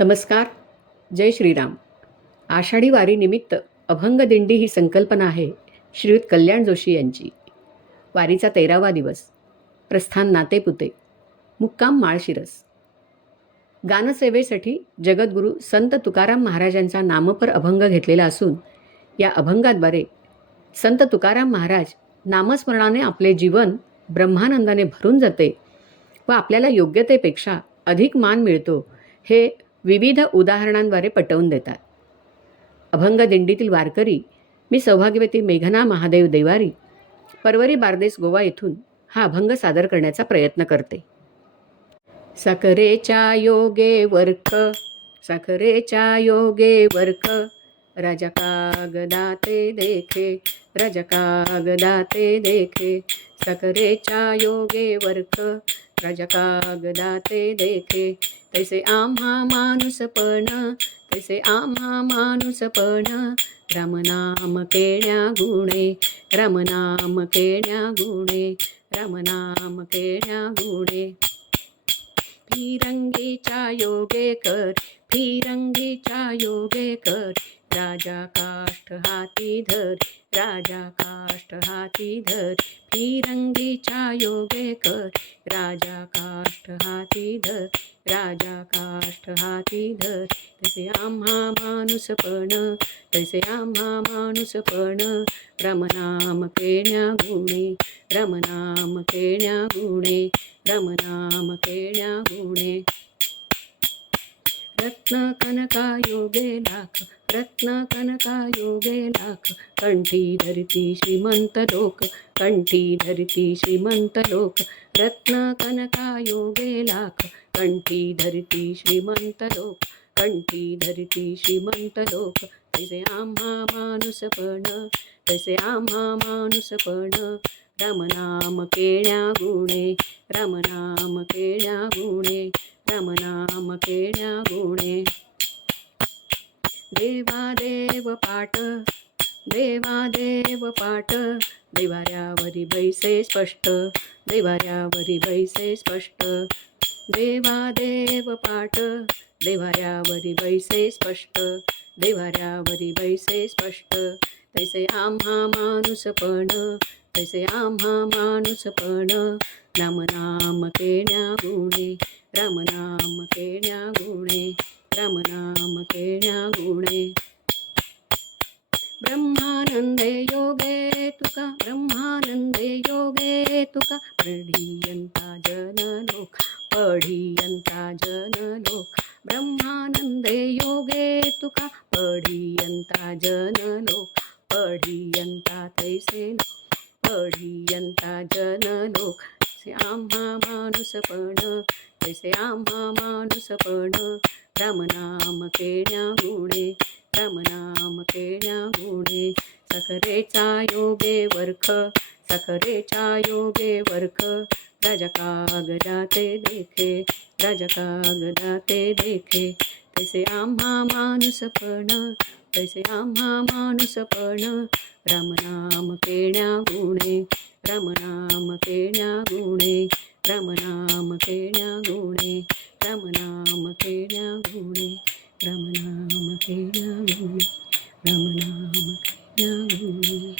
नमस्कार. जय श्रीराम. आषाढी वारीनिमित्त अभंग दिंडी ही संकल्पना आहे श्रीयुत कल्याण जोशी यांची. वारीचा 13वा दिवस. प्रस्थान नातेपुते. मुक्काम माळशिरस. गानसेवेसाठी जगद्गुरू संत तुकाराम महाराजांचा नामपर अभंग घेतलेला असून या अभंगाद्वारे संत तुकाराम महाराज नामस्मरणाने आपले जीवन ब्रह्मानंदाने भरून जाते व आपल्याला योग्यतेपेक्षा अधिक मान मिळतो हे विविध उदाहरणांद्वारे पटवून देतात. अभंग दिंडीतील वारकरी मी सौभाग्यवती मेघना महादेव देवारी, परवरी बारदेस गोवा येथून हा अभंग सादर करण्याचा प्रयत्न करते. साखरेच्या योगे वर्ख, साखरेच्या योगे वर्ख, राजा कागदाते देखे, राजा कागदाते देखे. साखरेच्या योगे वर्ख, राजा कागदाते देखे. तैसे आम्हा माणूसपण, तैसे आम्हा माणूसपण, रामनाम केण्या गुणे, रामनाम केण्या गुणे, रामनाम केण्या गुणे. फिरंगीच्या योगे कर, फिरंगीच्या योगे कर, राजा काष्ठ हाती धर, राजा काष्ठ हाती धर. फिरंगीच्या योगे कर, राजा काष्ठ हाती धर, राजा काष्ठ हाती धर. तैसे आम्हा माणूसपण, तैसे आम्हा माणूसपण, रामनाम केण्या गुणे, रामनाम केण्या गुणे, रामनाम केण्या गुणे. रत्न कनका योगे लाख, रत्न कनका योगे लाख, कंठी धरती श्रीमंत लोक, कंठी धरती श्रीमंत लोक. रत्न कनका योगे लाख, कंठी धरती श्रीमंत लोक, कंठी धरती श्रीमंत लोक. तैसे आम्हा माणूसपण, तैसे आम्हा माणूसपण, रामनाम केण्या गुणे, रामनाम केण्या गुणे, रामनाम केण्या गुणे. देवादेव पाट, देवादेव पाट, देवाऱ्यावरी बैसे स्पष्ट, देवाऱ्यावरी बैसे स्पष्ट. देवादेव पाट, देवाऱ्यावरी बैसे स्पष्ट, देवाऱ्यावरी बैसे स्पष्ट. तैसे आम्हा माणूसपण, तैसे आम्हा माणूसपण, रामनाम केण्या गुणे, रामनाम केण्या गुणे, रामनाम केण्या गुणे. ब्रह्मानंदे योगे तुका, ब्रह्मानंदे योगे तुका, पढियंता जनलोक, पढियंता जनलोक. ब्रह्मानंदे योगे तुका, पढियंता जनलोक, पढियंता तैसे लोक, पढियंता जनलोक. तैसे आम्हा माणूसपण, तैसे आम्हा माणूसपण, रामनाम केण्या गुणे, रामनाम केण्या गुणे. साखरेचा योगे वर्ख, साखरेच्या योगे वर्ख, राजा कागदाते देखे, राजा कागदाते देखे. तैसे आम्हा माणूसपण, तैसे आम्हा माणूसपण, रामनाम केण्या गुणे, रामनाम केण्या गुणे, रामनाम केण्या गुणे, रामनाम केण्या गुणे, रामनाम केण्या गुणे, रामनाम केण्या गुणे.